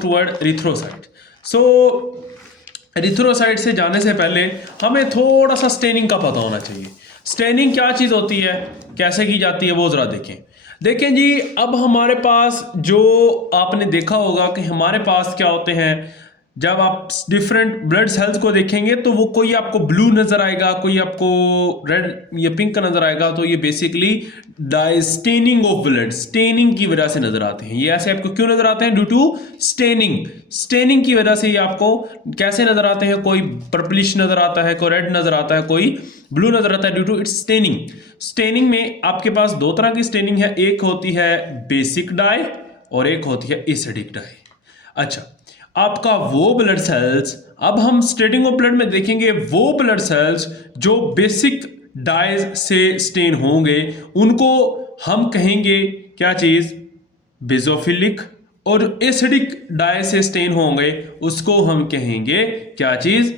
Toward erythrocyte. सो erythrocyte से जाने से पहले हमें थोड़ा सा स्टेनिंग का पता होना चाहिए। स्टेनिंग क्या चीज़ होती है, कैसे की जाती है, वो ज़रा देखें जी। अब हमारे पास जो आपने देखा होगा कि हमारे पास क्या होते हैं, जब आप डिफरेंट ब्लड सेल्स को देखेंगे तो वो कोई आपको ब्लू नजर आएगा, कोई आपको रेड या पिंक का नजर आएगा, तो ये basically staining of blood, staining की वजह से नजर आते हैं। ये ऐसे आपको क्यों नजर आते हैं? Due to staining. स्टेनिंग की वजह से ये आपको कैसे नजर आते हैं? कोई पर्पलिश नजर आता है, कोई रेड नजर आता है, कोई ब्लू नजर आता है, due to its staining. Staining में आपके पास दो तरह की स्टेनिंग है, एक होती है बेसिक डाई और एक होती है एसिडिक डाई। अच्छा, आपका वो ब्लड सेल्स, अब हम स्टेनिंग ऑफ ब्लड में देखेंगे वो ब्लड सेल्स जो बेसिक डाइज से स्टेन होंगे उनको हम कहेंगे क्या चीज? बेसोफिलिक। और एसिडिक डाई से स्टेन होंगे उसको हम कहेंगे क्या चीज?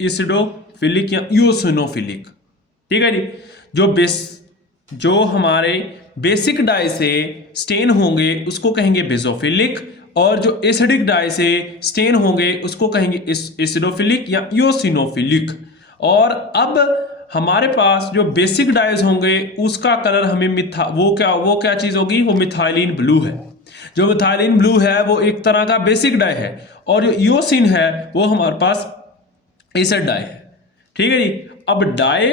एसिडोफिलिक या यूसिनोफिलिक। ठीक है जी। जो हमारे बेसिक डाई से स्टेन होंगे उसको कहेंगे बेसोफिलिक, और जो एसिडिक डाई से स्टेन होंगे उसको कहेंगे एसिडोफिलिक या यूसिनोफिलिक। और अब हमारे पास जो बेसिक डाइज होंगे उसका कलर हमें वो क्या चीज होगी? वो मिथाइलिन ब्लू है। जो मिथाइलिन ब्लू है वो एक तरह का बेसिक डाई है, और जो यूसिन है वो हमारे पास एसिड डाई है। ठीक है जी। अब डाई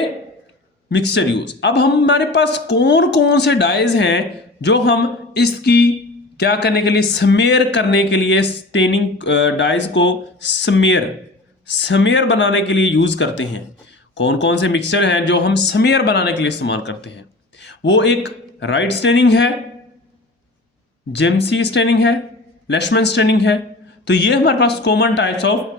मिक्सचर यूज, अब हमारे पास कौन कौन से डाइज हैं जो हम इसकी क्या करने के लिए, स्मेयर करने के लिए, स्टेनिंग डाइज को स्मेयर बनाने के लिए यूज करते हैं। कौन कौन से मिक्सचर हैं जो हम स्मेयर बनाने के लिए इस्तेमाल करते हैं? वो एक राइट स्टेनिंग है, जेमसी स्टेनिंग है, लेशमैन स्टेनिंग है। तो ये हमारे पास कॉमन टाइप्स ऑफ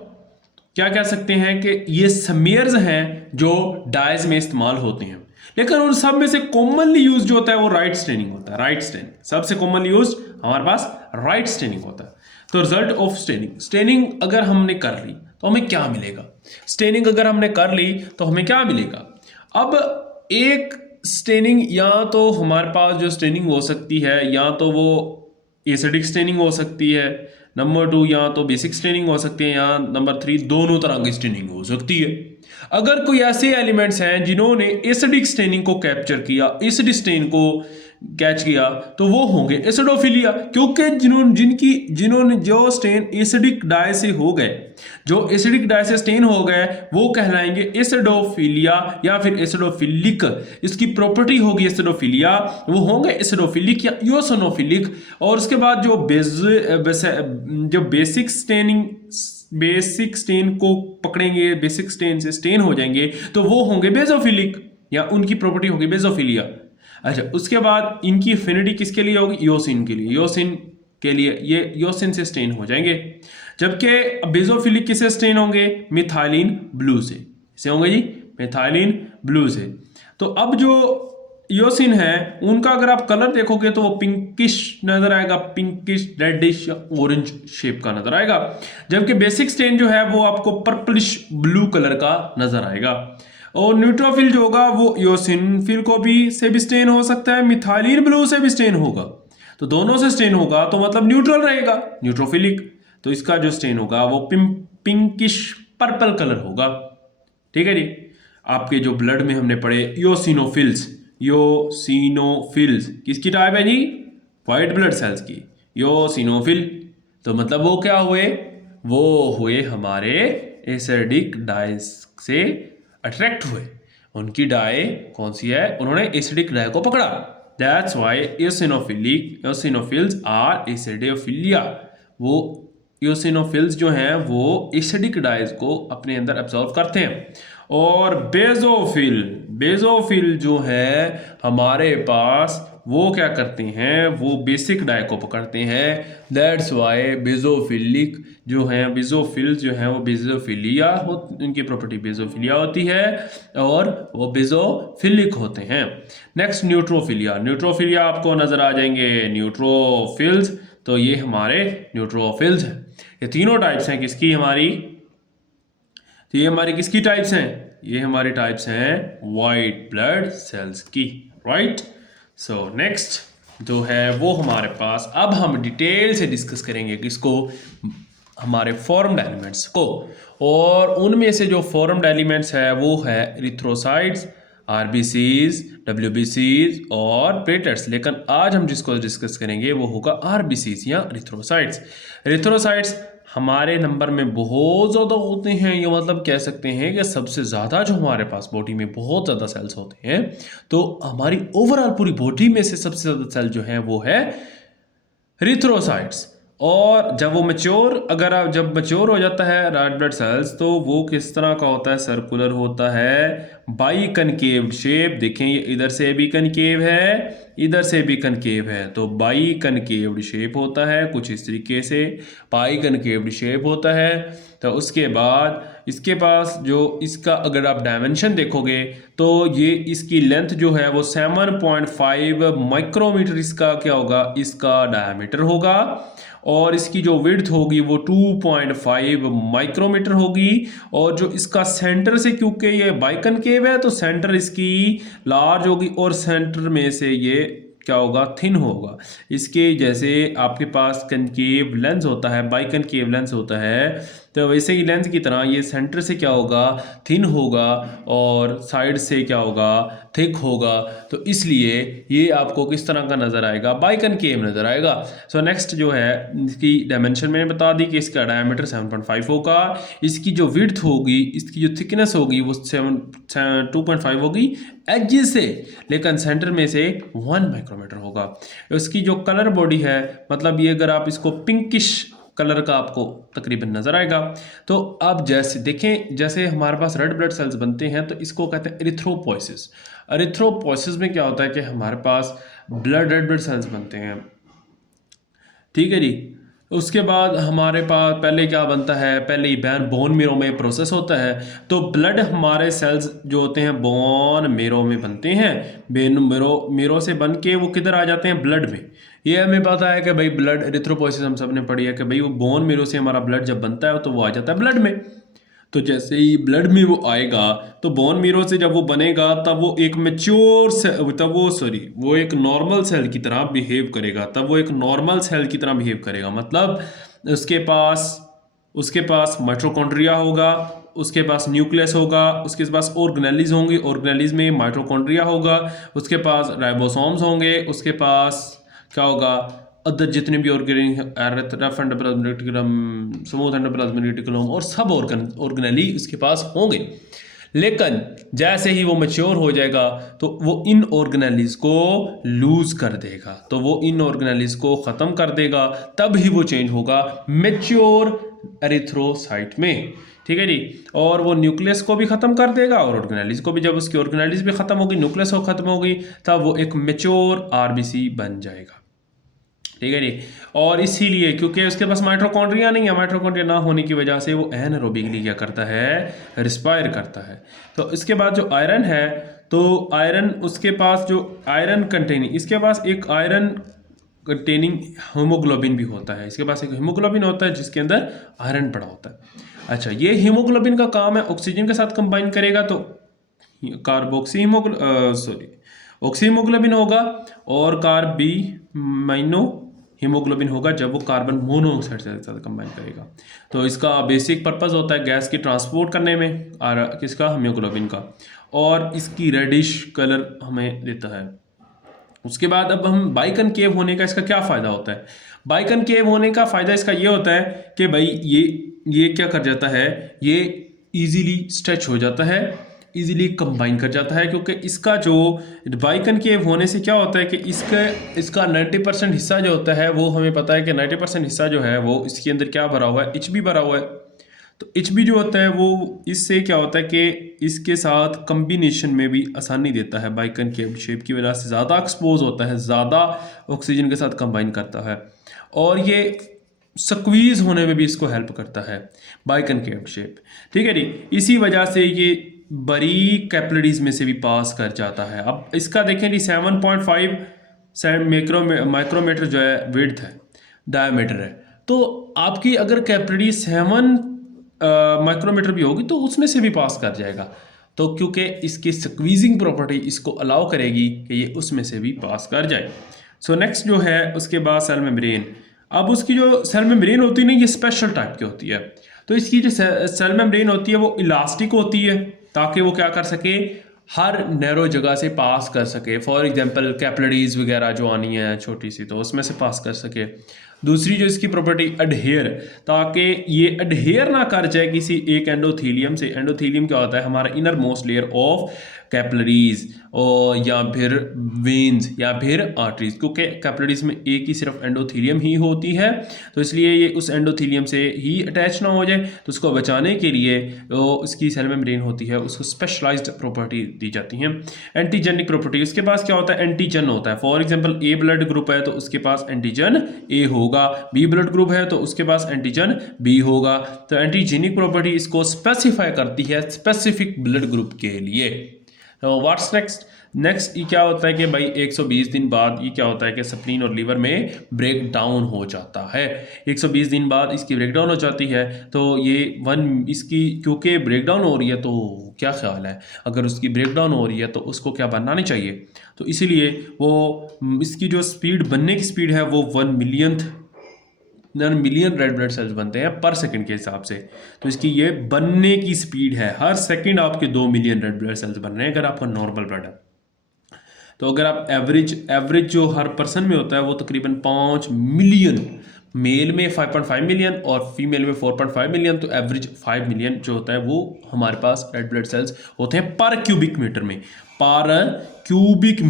क्या कह सकते हैं कि ये स्मेयर्स हैं जो डाइज में इस्तेमाल होते हैं। लेकिन उन सब में से कॉमनली यूज जो होता है वो राइट स्टेनिंग होता है। राइट स्टेनिंग सबसे कॉमनली यूज हमारे पास राइट स्टेनिंग होता है। तो रिजल्ट ऑफ स्टेनिंग अगर हमने कर ली तो हमें क्या मिलेगा? स्टेनिंग अगर हमने कर ली तो हमें क्या मिलेगा? अब एक स्टेनिंग, या तो हमारे पास जो स्टेनिंग हो सकती है या तो वो एसिडिक स्टेनिंग हो सकती है, नंबर 2 या तो बेसिक स्टेनिंग हो सकती है, या नंबर 3 दोनों तरह की स्टेनिंग हो सकती है। अगर कोई ऐसे एलिमेंट्स हैं जिन्होंने एसिडिक स्टेनिंग को कैप्चर किया, एसिडिक स्टेन को कैच किया, तो वो होंगे एसिडोफिलिया। क्योंकि जिन्होंने जो स्टेन एसिडिक डाई से हो गए, जो एसिडिक डाई से स्टेन हो गए, वो कहलाएंगे एसिडोफिलिया या फिर एसिडोफिलिक। इसकी प्रॉपर्टी होगी एसिडोफिलिया, वो होंगे एसिडोफिलिक या यूसिनोफिलिक। और उसके बाद जो बेसिक स्टेन को पकड़ेंगे, बेसिक स्टेन से स्टेन हो जाएंगे, तो वो होंगे बेसोफिलिक, या उनकी प्रॉपर्टी होगी बेसोफिलिया। अच्छा, उसके बाद इनकी एफिनिटी किसके लिए होगी? योसिन के लिए। योसिन के लिए ये योसिन से स्टेन हो जाएंगे। जबकि बेसोफिलिक किससे स्टेन होंगे? मिथाइलिन ब्लू से होंगे जी, मिथाइलिन ब्लू से। तो अब जो योसिन है उनका अगर आप कलर देखोगे तो वो पिंकिश नजर आएगा, पिंकिश रेडिश या ऑरेंज शेप का नजर आएगा। जबकि बेसिक स्टेन जो है वो आपको पर्पलिश ब्लू कलर का नजर आएगा। और न्यूट्रोफिल जो होगा वो योसिनफिल को भी से भी स्टेन हो सकता है, मिथाइलिन ब्लू से भी स्टेन होगा। तो दोनों से स्टेन होगा तो मतलब न्यूट्रल रहेगा, न्यूट्रोफिलिक। तो इसका जो स्टेन होगा वो पिंकिश पर्पल कलर होगा। ठीक है जी। आपके जो ब्लड में हमने पढ़े योसिनोफिल्स किसकी टाइप है जी? व्हाइट ब्लड सेल्स की योसिनोफिल। तो मतलब वो क्या हुए? वो हुए हमारे एसिडिक डाइस से अट्रैक्ट हुए। उनकी डाई कौन सी है? उन्होंने एसिडिक डाई को पकड़ा। That's why eosinophils are acidophilia. वो एसिनोफिल्स जो हैं वो एसिडिक डाइज को अपने अंदर एब्जॉर्ब करते हैं। और बेसोफिल जो है हमारे पास, वो क्या करते हैं? वो बेसिक डाई को पकड़ते हैं। दैट्स वाई बेसोफिलिक जो है, बेसोफिल्स जो है वो बेसोफिलिया उनकी प्रॉपर्टी बेसोफिलिया होती है और वो बेसोफिलिक होते हैं। नेक्स्ट न्यूट्रोफिलिया आपको नजर आ जाएंगे न्यूट्रोफिल्स। तो ये हमारे न्यूट्रोफिल्स हैं। ये तीनों टाइप्स हैं किसकी? हमारी, तो ये हमारी किसकी टाइप्स हैं? ये हमारी टाइप्स हैं व्हाइट ब्लड सेल्स की। राइट। सो नेक्स्ट जो है वो हमारे पास, अब हम डिटेल से डिस्कस करेंगे किसको, हमारे फॉर्म्ड एलिमेंट्स को। और उनमें से जो फॉर्म्ड एलिमेंट्स है वो है इरिथ्रोसाइट्स, आरबीसीज, डब्ल्यूबीसीज और प्लेटलेट्स। लेकिन आज हम जिसको डिस्कस करेंगे वो होगा आरबीसीज या इरिथ्रोसाइट्स। इरिथ्रोसाइट्स हमारे नंबर में बहुत ज़्यादा होते हैं, ये मतलब कह सकते हैं कि सबसे ज़्यादा जो हमारे पास बॉडी में बहुत ज़्यादा सेल्स होते हैं। तो हमारी ओवरऑल पूरी बॉडी में से सबसे ज़्यादा सेल जो है वो है इरिथ्रोसाइट्स। और जब वो मैच्योर, अगर आप जब मैच्योर हो जाता है रेड ब्लड सेल्स, तो वो किस तरह का होता है, सर्कुलर होता है, बाई कनकेव शेप। देखें ये इधर से भी कनकेव है, इधर से भी कनकेव है, तो बाई कनकेव्ड शेप होता है कुछ इस तरीके से, बाई कनकेव्ड शेप होता है। तो उसके बाद इसके पास जो इसका अगर आप डायमेंशन देखोगे तो ये इसकी लेंथ जो है वो 7.5 माइक्रोमीटर इसका क्या होगा, इसका डायमीटर होगा। और इसकी जो विड्थ होगी वो 2.5 माइक्रोमीटर होगी। और जो इसका सेंटर से, क्योंकि ये बाइकनकेव है तो सेंटर इसकी लार्ज होगी और सेंटर में से ये क्या होगा, थिन होगा। इसके जैसे आपके पास कनकेव लेंस होता है, बाइकनकेव लेंस होता है, तो वैसे ही लेंस की तरह ये सेंटर से क्या होगा, थिन होगा और साइड से क्या होगा, थिक होगा। तो इसलिए ये आपको किस तरह का नज़र आएगा, बाइकनकेव नज़र आएगा। सो नेक्स्ट जो है इसकी डायमेंशन मैंने बता दी कि इसका डायमीटर 7.5 होगा। इसकी जो विड्थ होगी, इसकी जो थिकनेस होगी वो 2.5 होगी एजेस से, लेकिन सेंटर में से 1 माइक्रोमीटर होगा। उसकी जो कलर बॉडी है, मतलब ये अगर आप इसको पिंकिश कलर का आपको तकरीबन नज़र आएगा। तो अब जैसे देखें, जैसे हमारे पास रेड ब्लड सेल्स बनते हैं तो इसको कहते हैं एरिथ्रोपोइसिस। एरिथ्रोपोइसिस में क्या होता है कि हमारे पास रेड ब्लड सेल्स बनते हैं, ठीक है जी। उसके बाद हमारे पास पहले क्या बनता है, पहले ही बोन मेरो में प्रोसेस होता है। तो ब्लड हमारे सेल्स जो होते हैं बोन मेरो में बनते हैं, मेरो से बन के वो किधर आ जाते हैं, ब्लड में। ये हमें पता है कि भाई ब्लड एरिथ्रोपोइसिस हम सब ने पढ़ी है कि भाई वो बोन मेरो से हमारा ब्लड जब बनता है तो वो आ जाता है ब्लड में। तो जैसे ही ब्लड में वो आएगा तो बोन मेरो से जब वो बनेगा तब वो एक मैच्योर तब वो एक नॉर्मल सेल की तरह बिहेव करेगा, तब वो एक नॉर्मल सेल की तरह बिहेव करेगा। मतलब उसके पास माइटोकॉन्ड्रिया होगा, उसके पास न्यूक्लियस होगा, उसके पास ऑर्गेनेलीज होंगी, ऑर्गेनेलीज में माइटोकॉन्ड्रिया होगा, उसके पास राइबोसोम्स होंगे, उसके पास क्या होगा, अदर जितने भी rough endoplasmic smooth endoplasmic reticulum और सब ऑर्गेनेली उसके पास होंगे। लेकिन जैसे ही वो मैच्योर हो जाएगा तो वो इन ऑर्गेनेलीज को लूज कर देगा, तो वो इन ऑर्गेनेलीज को ख़त्म कर देगा, तब ही वो चेंज होगा मैच्योर एरिथ्रोसाइट में, ठीक है जी। और वो न्यूक्लियस को भी ख़त्म कर देगा और ऑर्गेनेलीज को भी। जब उसकी ऑर्गेनेलीज भी ख़त्म होगी, न्यूक्लियस हो ख़त्म होगी, तब वो एक मैच्योर आरबीसी बन जाएगा, ठीक है जी। और इसीलिए क्योंकि उसके पास माइटोकॉन्ड्रिया नहीं है, माइटोकॉन्ड्रिया ना होने की वजह से वो एनारोबिकली क्या करता है, रिस्पायर करता है। तो इसके बाद जो आयरन है, तो आयरन उसके पास जो आयरन कंटेनिंग, इसके पास एक आयरन कंटेनिंग हीमोग्लोबिन भी होता है। इसके पास एक हीमोग्लोबिन होता है जिसके अंदर आयरन पड़ा होता है। अच्छा, ये हीमोग्लोबिन का काम है ऑक्सीजन के साथ कंबाइन करेगा तो ऑक्सी हीमोग्लोबिन होगा और कार्बी माइनो हीमोग्लोबिन होगा जब वो कार्बन मोनोऑक्साइड से साथ कंबाइन करेगा। तो इसका बेसिक पर्पस होता है गैस की ट्रांसपोर्ट करने में, और किसका, हीमोग्लोबिन का। और इसकी रेडिश कलर हमें देता है। उसके बाद अब हम बाइकनकेव होने का इसका क्या फ़ायदा होता है। बाइकनकेव होने का फ़ायदा इसका ये होता है कि भाई ये क्या कर जाता है, ये ईजीली स्ट्रेच हो जाता है, इजीली कंबाइन कर जाता है। क्योंकि इसका जो बाइकनकेव होने से क्या होता है कि इसका 90% हिस्सा जो होता है, वो हमें पता है कि 90% हिस्सा जो है वो इसके अंदर क्या भरा हुआ है, एचबी भरा हुआ है। तो एचबी जो होता है वो इससे क्या होता है कि इसके साथ कम्बिनेशन में भी आसानी देता है। बाइकनकेव शेप की वजह से ज़्यादा एक्सपोज होता है, ज़्यादा ऑक्सीजन के साथ कंबाइन करता है, और ये स्क्वीज होने में भी इसको हेल्प करता है बाइकनकेव शेप, ठीक है जी। इसी वजह से ये बारीक कैपिलरीज में से भी पास कर जाता है। अब इसका देखें जी 7.5 माइक्रोमीटर जो है विड्थ है, डायमीटर है। तो आपकी अगर कैपिलरी 7 माइक्रोमीटर भी होगी तो उसमें से भी पास कर जाएगा। तो क्योंकि इसकी स्क्वीजिंग प्रॉपर्टी इसको अलाउ करेगी कि ये उसमें से भी पास कर जाए। सो नेक्स्ट जो है उसके बाद सेल मेम्ब्रेन। अब उसकी जो सेल मेम्ब्रेन होती है ना, ये स्पेशल टाइप की होती है। तो इसकी जो सेल मेम्ब्रेन होती है वो इलास्टिक होती है, ताकि वो क्या कर सके, हर नैरो जगह से पास कर सके। फॉर एग्जांपल कैपिलरीज वगैरह जो आनी है छोटी सी, तो उसमें से पास कर सके। दूसरी जो इसकी प्रॉपर्टी अडहेयर, ताकि ये अडहेयर ना कर जाए किसी एक एंडोथीलियम से। एंडोथीलियम क्या होता है, हमारा inner most layer of capillaries और या फिर वेन्स या फिर आर्टरीज, क्योंकि कैपिलरीज में एक ही सिर्फ एंडोथीलियम ही होती है, तो इसलिए ये उस एंडोथीलियम से ही अटैच ना हो जाए। तो उसको बचाने के लिए उसकी सेल मेम्ब्रेन होती है, उसको स्पेशलाइज्ड प्रॉपर्टी दी जाती है। एंटीजेनिक प्रॉपर्टी, उसके पास क्या होता है, एंटीजन होता है। For example A blood group है तो उसके पास एंटीजन ए होगा, बी ब्लड ग्रुप है तो उसके पास एंटीजन बी होगा। तो एंटीजेनिक प्रॉपर्टी इसको स्पेसिफाई करती है स्पेसिफिक ब्लड ग्रुप के लिए। तो व्हाट्स नेक्स्ट ये क्या होता है कि भाई 120 दिन बाद ये क्या होता है कि स्प्लीन और लीवर में ब्रेक डाउन हो जाता है। 120 दिन बाद इसकी ब्रेक डाउन हो जाती है। तो ये इसकी क्योंकि ब्रेक डाउन हो रही है, तो क्या ख्याल है, अगर उसकी ब्रेक डाउन हो रही है तो उसको क्या बनना नहीं चाहिए। तो इसीलिए वो इसकी जो स्पीड बनने की स्पीड है वो 1 मिलियन रेड ब्लड सेल्स बनते हैं पर सेकंड के हिसाब से। तो इसकी ये बनने की स्पीड है, हर सेकंड आपके 2 मिलियन रेड ब्लड सेल्स बन रहे हैं अगर आपका नॉर्मल ब्लड है। तो अगर आप एवरेज जो हर पर्सन में होता है वो तकरीबन 5 मिलियन, मेल में 5.5 मिलियन और फीमेल में 4.5 मिलियन, तो एवरेज 5 मिलियन जो होता है वो हमारे पास रेड ब्लड सेल्स होते हैं पर क्यूबिक मीटर में। पर क्यूबिक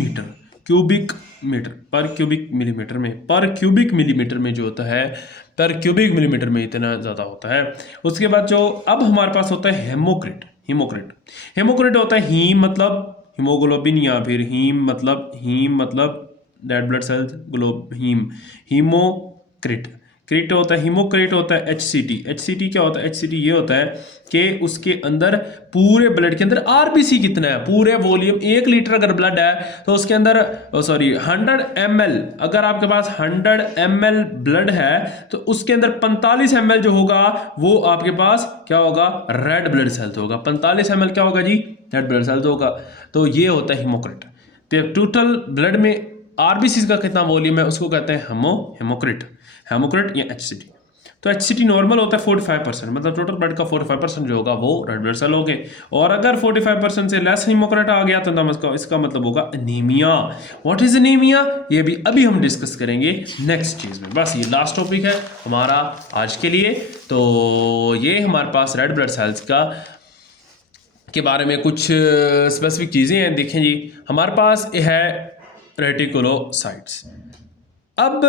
मिलीमीटर में जो होता है, पर क्यूबिक मिलीमीटर में इतना ज़्यादा होता है। उसके बाद जो अब हमारे पास होता है हेमोक्रिट होता है। हीम मतलब हीमोग्लोबिन या फिर हीम मतलब रेड ब्लड सेल्स, क्रिट होता है। हीमोक्रिट होता है एचसीटी क्या होता है, एचसीटी ये होता है कि उसके अंदर पूरे ब्लड के अंदर आरबीसी कितना है, पूरे वॉल्यूम 1 लीटर अगर ब्लड है तो उसके अंदर 100 ml, अगर आपके पास 100 ml ब्लड है तो उसके अंदर 45 ml जो होगा वो आपके पास क्या होगा, रेड ब्लड सेल्स होगा। 45 ml क्या होगा जी, रेड ब्लड सेल्स होगा। तो ये होता है हीमोक्रिट। तो टोटल ब्लड में आरबीसी का कितना वॉल्यूम है उसको कहते हैं हेमोक्रिट या एचसीटी। तो एचसीटी नॉर्मल होता है 45%, मतलब टोटल ब्लड का 45% जो होगा वो रेड ब्लड सेल हो गए। और अगर 45% से लेस हीमोक्रिट आ गया तो इसका मतलब होगा एनीमिया। व्हाट इज एनीमिया, ये भी अभी हम डिस्कस करेंगे नेक्स्ट चीज में। बस ये लास्ट टॉपिक है हमारा आज के लिए। तो ये हमारे पास रेड ब्लड सेल्स के बारे में कुछ स्पेसिफिक चीज़ें हैं। देखें जी, हमारे पास है रेटिकुलोसाइट्स। अब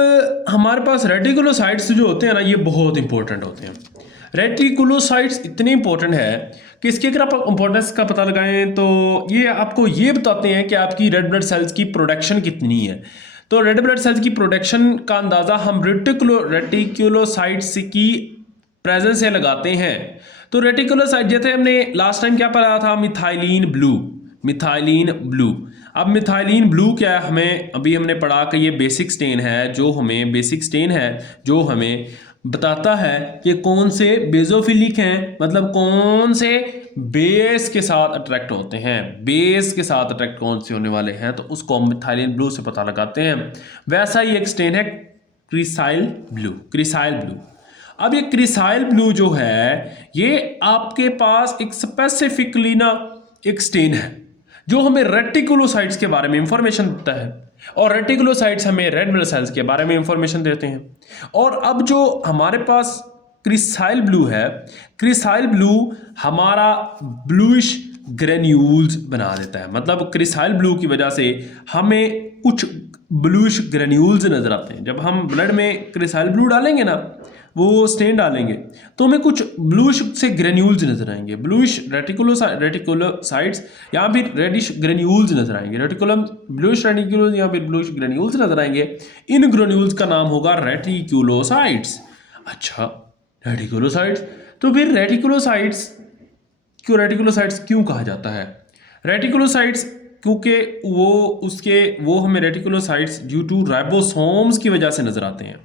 हमारे पास रेटिकुलोसाइट्स जो होते हैं ना, ये बहुत इंपॉर्टेंट होते हैं। रेटिकुलोसाइट्स इतने इंपॉर्टेंट है कि इसके अगर आप इंपॉर्टेंस का पता लगाएं तो ये आपको ये बताते हैं कि आपकी रेड ब्लड सेल्स की प्रोडक्शन कितनी है। तो रेड ब्लड सेल्स की प्रोडक्शन का अंदाज़ा हम रेटिकुलोसाइट्स की प्रेजेंस से लगाते हैं। तो रेटिकुलोसाइट, जैसे हमने लास्ट टाइम क्या पढ़ा था, मिथाइलिन ब्लू। अब मिथाइलिन ब्लू क्या है, हमें अभी हमने पढ़ा कि ये बेसिक स्टेन है जो हमें बताता है कि कौन से बेजोफिलिक हैं, मतलब कौन से बेस के साथ अट्रैक्ट होते हैं, बेस के साथ अट्रैक्ट कौन से होने वाले हैं, तो उसको हम मिथाइलिन ब्लू से पता लगाते हैं। वैसा ही एक स्टेन है क्रिसाइल ब्लू। अब ये क्रिसाइल ब्लू जो है ये आपके पास एक स्पेसिफिकली ना एक स्टेन है जो हमें रेटिकुलोसाइट्स के बारे में इंफॉर्मेशन देता है, और रेटिकुलोसाइट्स हमें रेड ब्लड सेल्स के बारे में इंफॉर्मेशन देते हैं। और अब जो हमारे पास क्रिसाइल ब्लू हमारा ब्लूइश ग्रेन्यूल्स बना देता है। मतलब क्रिसाइल ब्लू की वजह से हमें कुछ ब्लूइश ग्रेन्यूल्स नजर आते हैं। जब हम ब्लड में क्रिसाइल ब्लू डालेंगे ना, वो स्टेन डालेंगे, तो हमें कुछ ब्लूइश से ग्रेन्यूल्स नजर आएंगे, ब्लूइश रेटिकुलोसाइट्स या फिर रेडिश ग्रेन्यूल्स नजर आएंगे। ब्लूइश रेटिकुलस या फिर ब्लूइश ग्रेन्यूल्स नजर आएंगे। इन ग्रेन्यूल्स का नाम होगा रेटिकुलोसाइट्स। अच्छा, रेटिकुलोसाइट्स, तो फिर रेटिकुलोसाइट्स क्यों कहा जाता है? रेटिकुलोसाइट्स क्योंकि वो हमें रेटिकुलोसाइट्स ड्यू टू राइबोसोम्स की वजह से नजर आते हैं।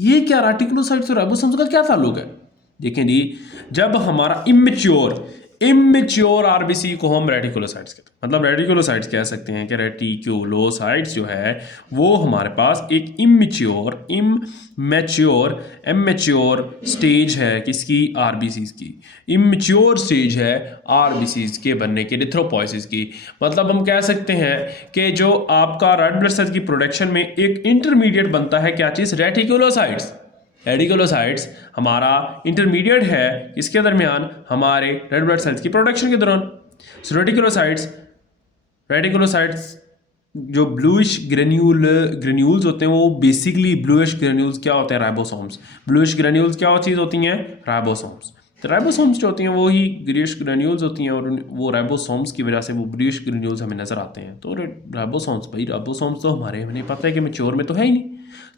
ये क्या रेटिकुलोसाइट्स और राइबोसोम्स का क्या ताल्लुक है? देखें जी, जब हमारा इमेच्योर इमेच्योर आरबीसी को हम रेटिकुलोसाइट्स कहते हैं। मतलब रेटिकुलोसाइट्स कह सकते हैं कि रेटिकुलोसाइट्स जो है वो हमारे पास एक इमेच्योर स्टेज है किसकी, आरबीसीज की। इमेच्योर स्टेज है आरबीसीज के बनने की, एरिथ्रोपोइसिस की। मतलब हम कह सकते हैं कि जो आपका रेड ब्लड सेल्स की प्रोडक्शन में एक इंटरमीडिएट बनता है, क्या चीज़, रेटिकुलोसाइट्स। रेटिकुलोसाइट्स हमारा इंटरमीडिएट है इसके दरमियान हमारे रेड ब्लड सेल्स की प्रोडक्शन के दौरान। सो रेटिकुलोसाइट्स जो ब्लूइश ग्रेन्यूल्स होते हैं, वो बेसिकली ब्लूइश ग्रेन्यूल्स क्या होते हैं, राइबोसोम्स। ब्लूइश ग्रेन्यूल्स क्या चीज़ होती हैं, राइबोसोम्स। तो राइबोसोम्स जो होती हैं वो ही ग्रेइश ग्रेन्यूल्स होती हैं, और वो राइबोसोम्स की वजह से वो ब्लूइश ग्रेन्यूल्स हमें नजर आते हैं। तो राइबोसोम्स तो हमें पता है कि मैच्योर में तो है ही नहीं,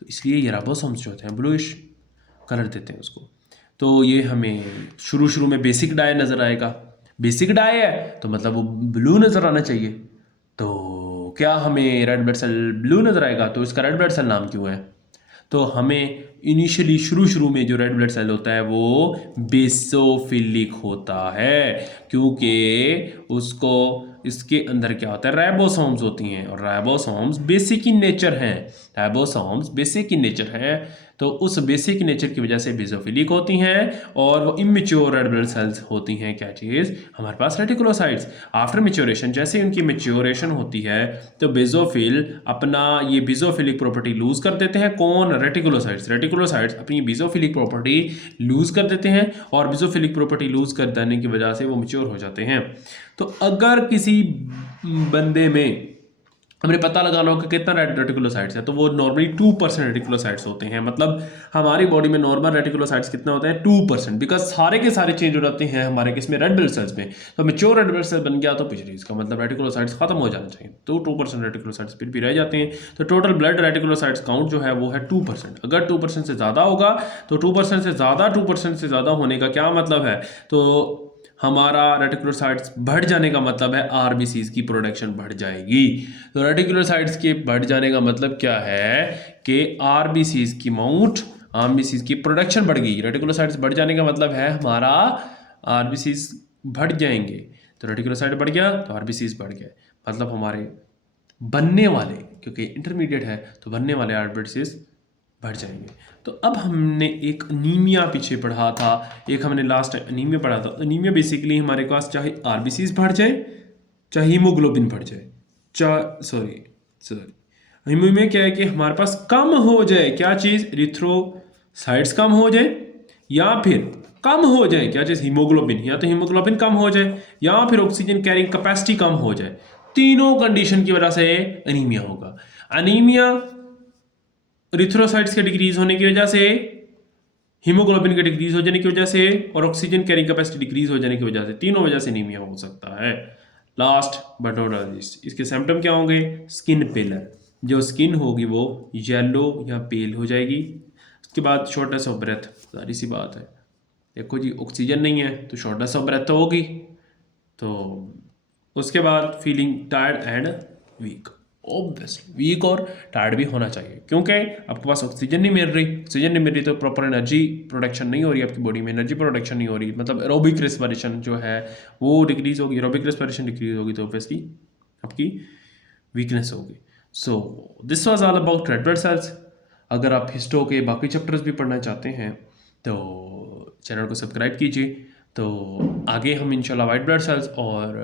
तो इसलिए ये राइबोसोम्स जो होते हैं ब्लूइश कलर देते हैं उसको। तो ये हमें शुरू में बेसिक डाई नज़र आएगा। बेसिक डाई है तो मतलब वो ब्लू नज़र आना चाहिए। तो क्या हमें रेड ब्लड सेल ब्लू नज़र आएगा, तो इसका रेड ब्लड सेल नाम क्यों है? तो हमें इनिशियली शुरू में जो रेड ब्लड सेल होता है वो बेसोफिलिक होता है, क्योंकि उसको इसके अंदर क्या होता है, राइबोसोम्स होती हैं, और राइबोसोम्स बेसिक इन नेचर हैं। राइबोसोम्स बेसिक इन नेचर हैं, तो उस बेसिक नेचर की वजह से बेसोफिलिक होती हैं, और वो इमेच्योर रेड ब्लड सेल्स होती हैं। क्या चीज़, हमारे पास रेटिकुलोसाइट्स। आफ्टर मेच्योरेशन, जैसे उनकी मेच्योरेशन होती है तो बेसोफिल अपना ये बेसोफिलिक प्रॉपर्टी लूज कर देते हैं। कौन, रेटिकुलोसाइट्स अपनी बेसोफिलिक प्रॉपर्टी लूज कर देते हैं, और बेसोफिलिक प्रॉपर्टी लूज कर देने की वजह से वो मेच्योर हो जाते हैं। तो अगर किसी बंदे में हमें पता लगाना हो कि कितना रेटिकुलोसाइट्स है, तो वो नॉर्मली 2% रेटिकुलोसाइट्स होते हैं। मतलब हमारी बॉडी में नॉर्मल रेटिकुलोसाइट्स कितना होता है, 2%, बिकॉज सारे के सारे चेंज हो जाते हैं हमारे किसमें, रेड ब्लड सेल्स में। तो मेच्योर रेड ब्लड सेल बन गया तो पिछड़ी, इसका मतलब रेटिकुलोसाइट्स खत्म हो जाना चाहिए, तो 2% रेटिकुलोसाइट्स फिर भी रह जाते हैं। तो टोटल ब्लड रेटिकुलोसाइट्स काउंट जो है वो है 2%। अगर 2% से ज़्यादा होगा तो 2% से ज़्यादा होने का क्या मतलब है, तो हमारा रेटिकुलोसाइट्स बढ़ जाने का मतलब है आरबीसीज की प्रोडक्शन बढ़ जाएगी। तो रेटिकुलोसाइट्स के बढ़ जाने का मतलब क्या है कि आरबीसीज की प्रोडक्शन बढ़ गई। रेटिकुलोसाइट्स बढ़ जाने का मतलब है हमारा आरबीसीज बढ़ जाएंगे। तो रेटिकुलोसाइट बढ़ गया तो आरबीसीज बढ़ गए, मतलब हमारे बनने वाले, क्योंकि इंटरमीडिएट है तो बनने वाले आरबीसीज बढ़ जाएंगे। तो अब हमने एक अनीमिया पीछे पढ़ा था, एक हमने लास्ट अनीमिया पढ़ा था। अनीमिया बेसिकली हमारे पास चाहे आरबीसीज बढ़ जाए, चाहे हीमोग्लोबिन बढ़ जाए, हीमोग्लोबिन क्या है कि हमारे पास कम हो जाए, क्या चीज़, एरिथ्रोसाइट्स कम हो जाए, या फिर कम हो जाए क्या चीज़, हीमोग्लोबिन, या तो हीमोग्लोबिन कम हो जाए या फिर ऑक्सीजन कैरिंग कैपेसिटी कम हो जाए। तीनों कंडीशन की वजह से अनीमिया होगा। अनीमिया एरिथ्रोसाइट्स के डिक्रीज होने की वजह से, हीमोग्लोबिन के डिक्रीज हो जाने की वजह से, और ऑक्सीजन कैरिंग कैपेसिटी डिक्रीज हो जाने की वजह से, तीनों वजह से एनीमिया हो सकता है। लास्ट बट नॉट लीस्ट, इसके सिम्टम क्या होंगे, स्किन पेलर, जो स्किन होगी वो येलो या पेल हो जाएगी। उसके बाद शॉर्टनेस ऑफ ब्रेथ, सारी सी बात है, देखो जी ऑक्सीजन नहीं है तो शॉर्टनेस ऑफ ब्रेथ तो होगी। तो उसके बाद feeling tired and weak, obviously weak और टायर्ड भी होना चाहिए, क्योंकि आपके पास ऑक्सीजन नहीं मिल रही तो प्रॉपर एनर्जी प्रोडक्शन नहीं हो रही, आपकी बॉडी में एनर्जी प्रोडक्शन नहीं हो रही, मतलब एरोबिक रेस्पिरेशन जो है वो डिक्रीज होगी। एरोबिक रेस्पिरेशन डिक्रीज होगी तो ऑब्वियसली आपकी वीकनेस होगी। So this was all about red blood cells. अगर आप हिस्टो के बाकी चैप्टर्स भी पढ़ना चाहते हैं तो चैनल को सब्सक्राइब कीजिए। तो आगे हम इंशाल्लाह वाइट ब्लड सेल्स और